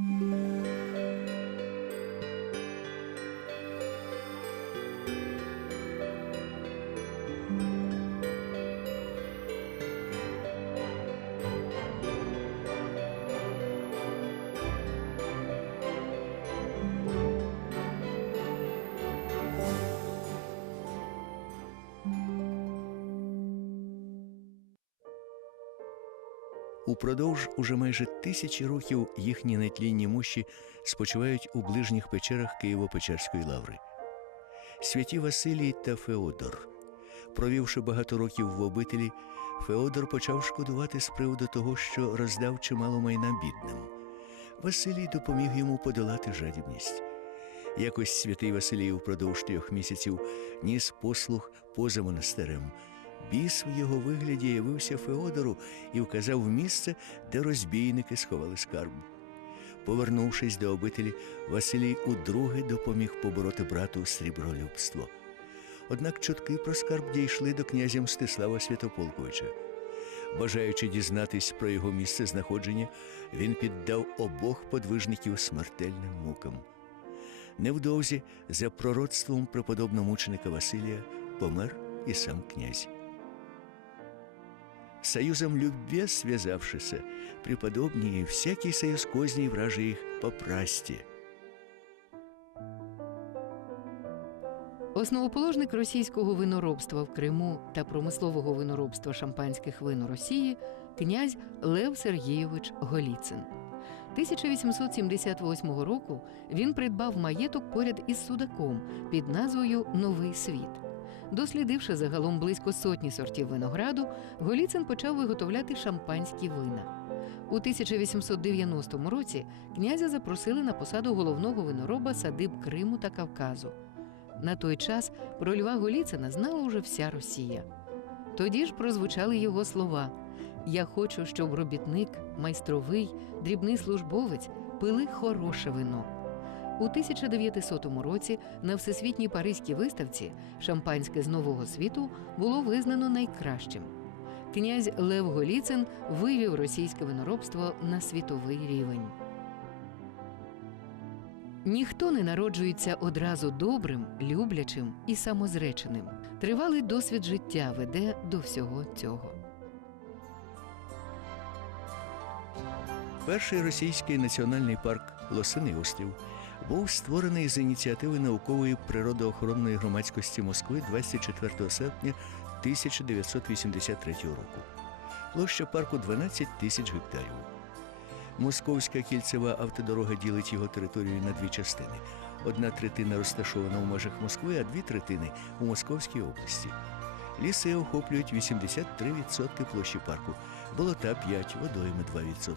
Mm-hmm. Упродовж уже майже тисячі років їхні нетлінні мощі спочивають у ближніх печерах Києво-Печерської лаври. Святі Василій та Феодор. Провівши багато років в обителі, Феодор почав шкодувати з приводу того, що роздав чимало майна бідним. Василій допоміг йому подолати жадібність. Якось святий Василій упродовж трьох місяців ніс послуг поза монастирем. Біс в його вигляді явився Феодору і вказав місце, де розбійники сховали скарб. Повернувшись до обителі, Василій удруге допоміг побороти брату срібролюбство. Однак чутки про скарб дійшли до князя Мстислава Святополковича. Бажаючи дізнатись про його місце знаходження, він піддав обох подвижників смертельним мукам. Невдовзі, за пророцтвом преподобномученика Василія, помер і сам князь. Союзом любви связавшися, преподобнее всякий союз козней враже их попрасти. Основоположник російського виноробства в Криму та промислового виноробства шампанських вин у Росії князь Лев Сергійович Голіцин. 1878 року він придбав маєток поряд із Судаком під назвою Новий світ. Дослідивши загалом близько сотні сортів винограду, Голіцин почав виготовляти шампанські вина. У 1890 році князя запросили на посаду головного винороба садиб Криму та Кавказу. На той час про Льва Голіцина знала уже вся Росія. Тоді ж прозвучали його слова: Я хочу, щоб робітник, майстровий, дрібний службовець пили хороше вино. У 1900 році на всесвітній паризькій виставці шампанське з нового світу було визнано найкращим. Князь Лев Голіцин вивів російське виноробство на світовий рівень. Ніхто не народжується одразу добрим, люблячим і самозреченим. Тривалий досвід життя веде до всього цього. Перший російський національний парк Лосиний острів був створений з ініціативи наукової природоохоронної громадськості Москви 24 серпня 1983 року. Площа парку 12 тисяч гектарів. Московська кільцева автодорога ділить його територію на дві частини. Одна третина розташована в межах Москви, а дві третини у Московській області. Ліси охоплюють 83% площі парку, болота 5, водойми 2%.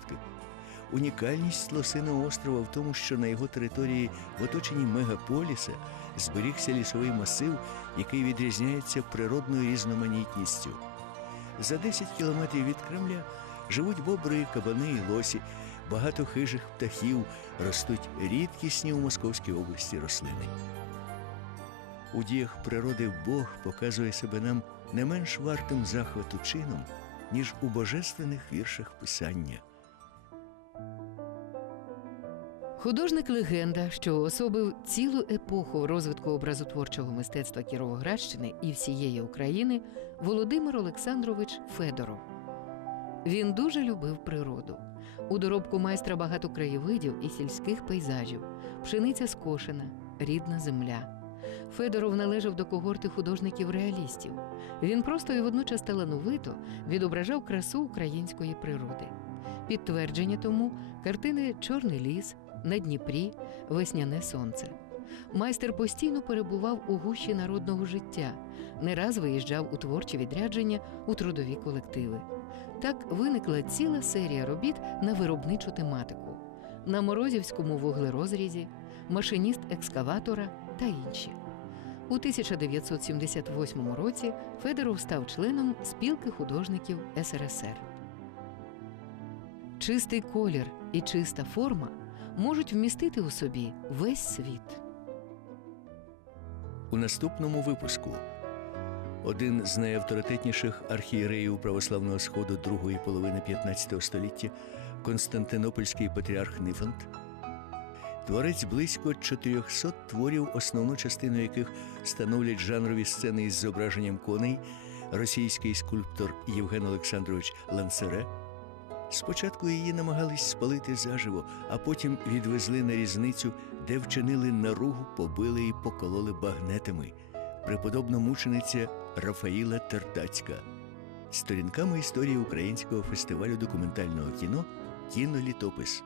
Унікальність Лосиного острова в тому, що на його території в оточенні мегаполіса зберігся лісовий масив, який відрізняється природною різноманітністю. За 10 кілометрів від Кремля живуть бобри, кабани і лосі, багато хижих птахів, ростуть рідкісні у Московській області рослини. У діях природи Бог показує себе нам не менш вартим захвату чином, ніж у божественних віршах Писання. Художник легенда, що особив цілу епоху розвитку образотворчого мистецтва Кіровоградщини і всієї України, Володимир Олександрович Федоров. Він дуже любив природу. У доробку майстра багато краєвидів і сільських пейзажів, пшениця скошена, рідна земля. Федоров належав до когорти художників-реалістів. Він просто і водночас талановито відображав красу української природи. Підтвердження тому картини Чорний ліс, на Дніпрі, Весняне сонце. Майстер постійно перебував у гущі народного життя, не раз виїжджав у творчі відрядження у трудові колективи. Так виникла ціла серія робіт на виробничу тематику на морозівському вуглерозрізі, машиніст екскаватора та інші. У 1978 році Федоров став членом спілки художників СРСР. Чистий колір і чиста форма можуть вмістити у собі весь світ. У наступному випуску один з найавторитетніших архієреїв православного сходу другої половини 15 століття Константинопольський патріарх Нифонт Творець близько 400 творів, основну частину яких становлять жанрові сцени із зображенням коней, російський скульптор Євген Олександрович Лансере. Спочатку її намагались спалити заживо, а потім відвезли на різницю, де вчинили наругу, побили і покололи багнетами. Преподобна мучениця Рафаїла Тертацька. Сторінками історії українського фестивалю документального кіно Кінолітопис.